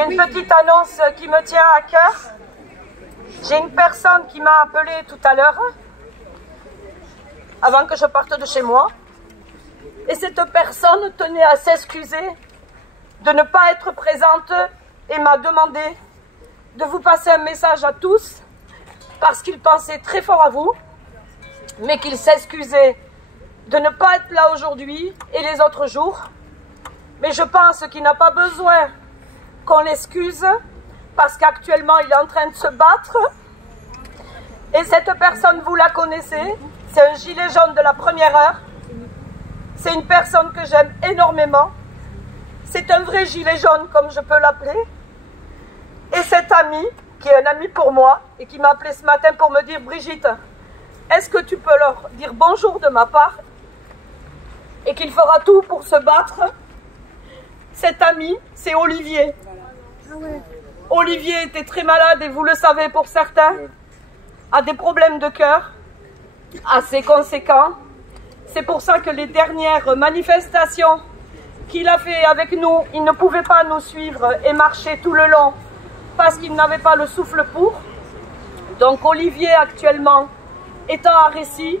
J'ai une petite annonce qui me tient à cœur. J'ai une personne qui m'a appelé tout à l'heure, avant que je parte de chez moi. Et cette personne tenait à s'excuser de ne pas être présente et m'a demandé de vous passer un message à tous parce qu'il pensait très fort à vous, mais qu'il s'excusait de ne pas être là aujourd'hui et les autres jours. Mais je pense qu'il n'a pas besoin qu'on l'excuse parce qu'actuellement il est en train de se battre. Et cette personne, vous la connaissez, c'est un gilet jaune de la première heure. C'est une personne que j'aime énormément. C'est un vrai gilet jaune, comme je peux l'appeler. Et cet ami, qui est un ami pour moi, et qui m'a appelé ce matin pour me dire « Brigitte, est-ce que tu peux leur dire bonjour de ma part ?» et qu'il fera tout pour se battre. Cet ami, c'est Olivier. Olivier était très malade, et vous le savez pour certains, a des problèmes de cœur assez conséquents. C'est pour ça que les dernières manifestations qu'il a fait avec nous, il ne pouvait pas nous suivre et marcher tout le long parce qu'il n'avait pas le souffle pour. Donc Olivier actuellement est en Arrécy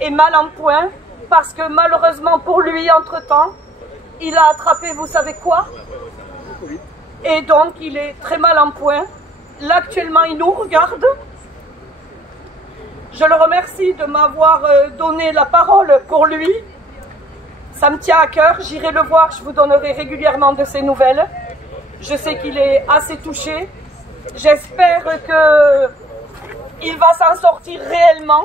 et mal en point parce que malheureusement pour lui, entre-temps, il a attrapé, vous savez quoi? Et donc il est très mal en point. Là actuellement il nous regarde. Je le remercie de m'avoir donné la parole pour lui. Ça me tient à cœur, j'irai le voir, je vous donnerai régulièrement de ses nouvelles. Je sais qu'il est assez touché. J'espère qu'il va s'en sortir réellement,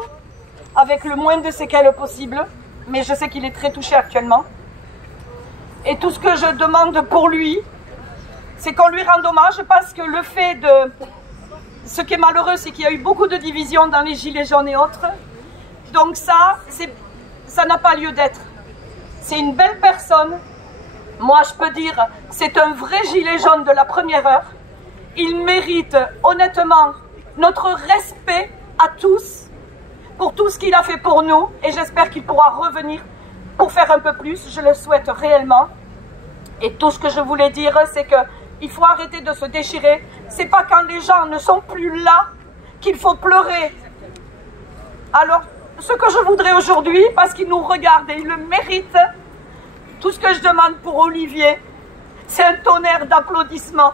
avec le moins de séquelles possible. Mais je sais qu'il est très touché actuellement. Et tout ce que je demande pour lui, c'est qu'on lui rende hommage, parce que le fait de... Ce qui est malheureux, c'est qu'il y a eu beaucoup de divisions dans les gilets jaunes et autres. Donc ça n'a pas lieu d'être. C'est une belle personne. Moi, je peux dire, c'est un vrai gilet jaune de la première heure. Il mérite honnêtement notre respect à tous pour tout ce qu'il a fait pour nous. Et j'espère qu'il pourra revenir pour faire un peu plus. Je le souhaite réellement. Et tout ce que je voulais dire, c'est que il faut arrêter de se déchirer. C'est pas quand les gens ne sont plus là qu'il faut pleurer. Alors, ce que je voudrais aujourd'hui, parce qu'il nous regarde et il le mérite, tout ce que je demande pour Olivier, c'est un tonnerre d'applaudissements.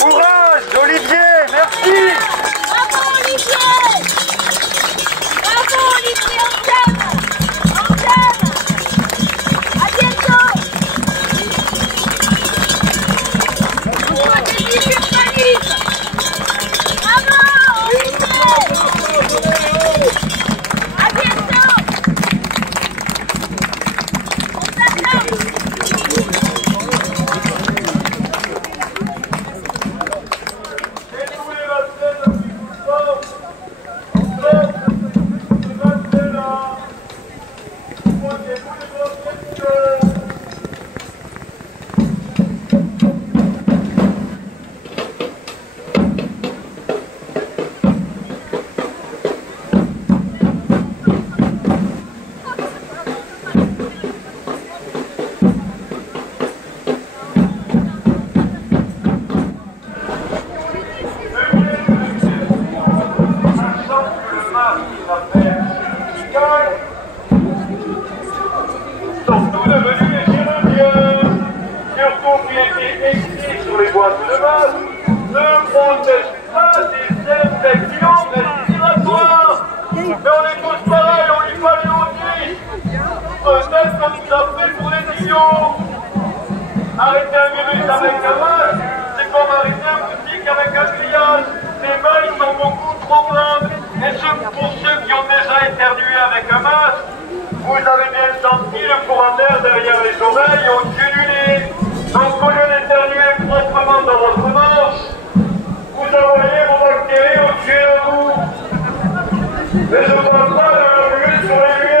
Courage, Olivier, merci. Bravo Olivier. Bravo Olivier, on t'aime. On t'aime. À bientôt. Bravo Olivier. À bientôt. On t'attend. Arrêter un virus avec un masque, c'est comme arrêter un moustique avec un grillage. Les mains sont beaucoup trop grandes. Et pour ceux qui ont déjà éternué avec un masque, vous avez bien senti le courant d'air derrière les oreilles et au-dessus du nez. Donc au lieu d'éternuer proprement dans votre manche, vous envoyez vos bactéries au-dessus de vous. Mais je ne parle pas de la virus sur les lieux.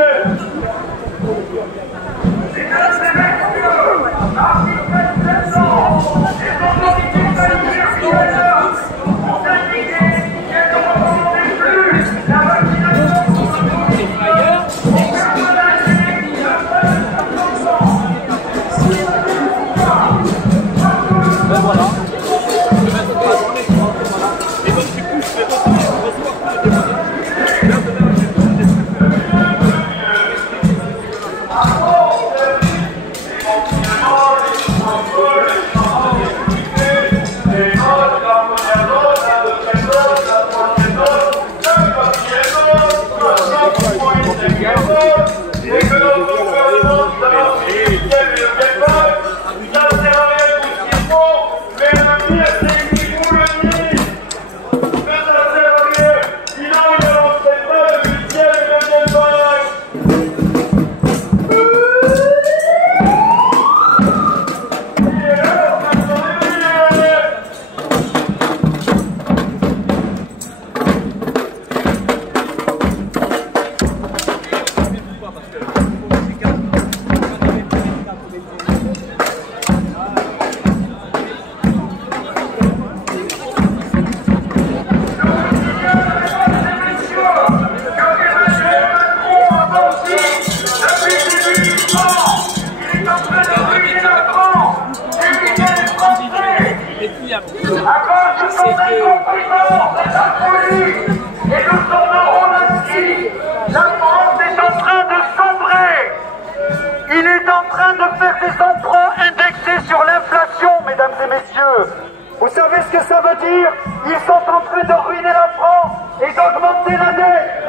Vous savez ce que ça veut dire? Ils sont en train de ruiner la France et d'augmenter la dette.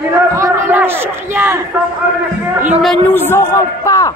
On ne lâche rien. Ils ne nous auront pas.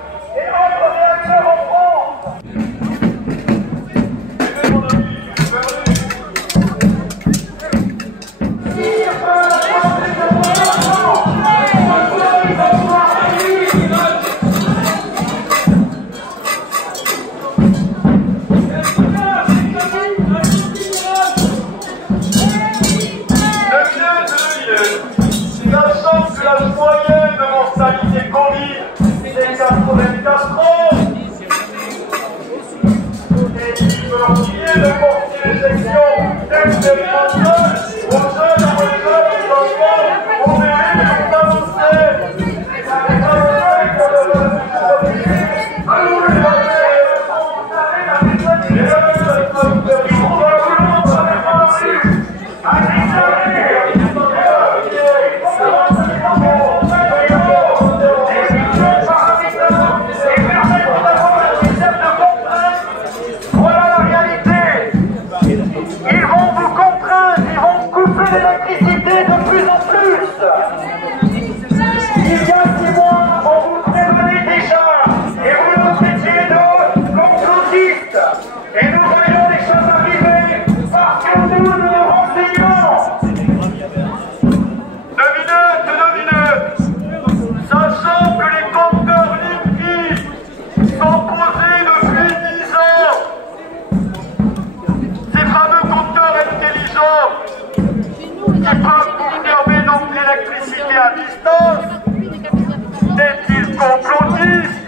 Est-il complotiste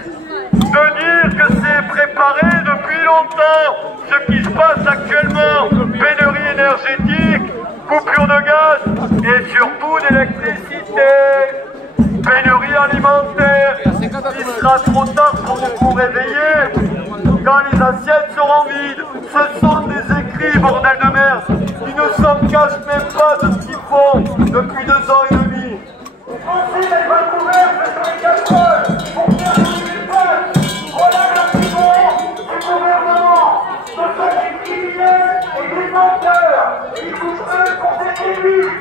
de dire que c'est préparé depuis longtemps ce qui se passe actuellement? Pénurie énergétique, coupure de gaz et surtout d'électricité, pénurie alimentaire. Il sera trop tard pour vous réveiller quand les assiettes seront vides. Ce sont des écrits, bordel de merde. Ils ne s'en cachent même pas de ce qu'ils font depuis 2 ans et demi. Les Français n'avaient pas couvert sur les casseroles pour faire une peuple. Voilà l'argument du gouvernement. Ce sont des criminels et des menteurs. Ils vous veulent pour des élus.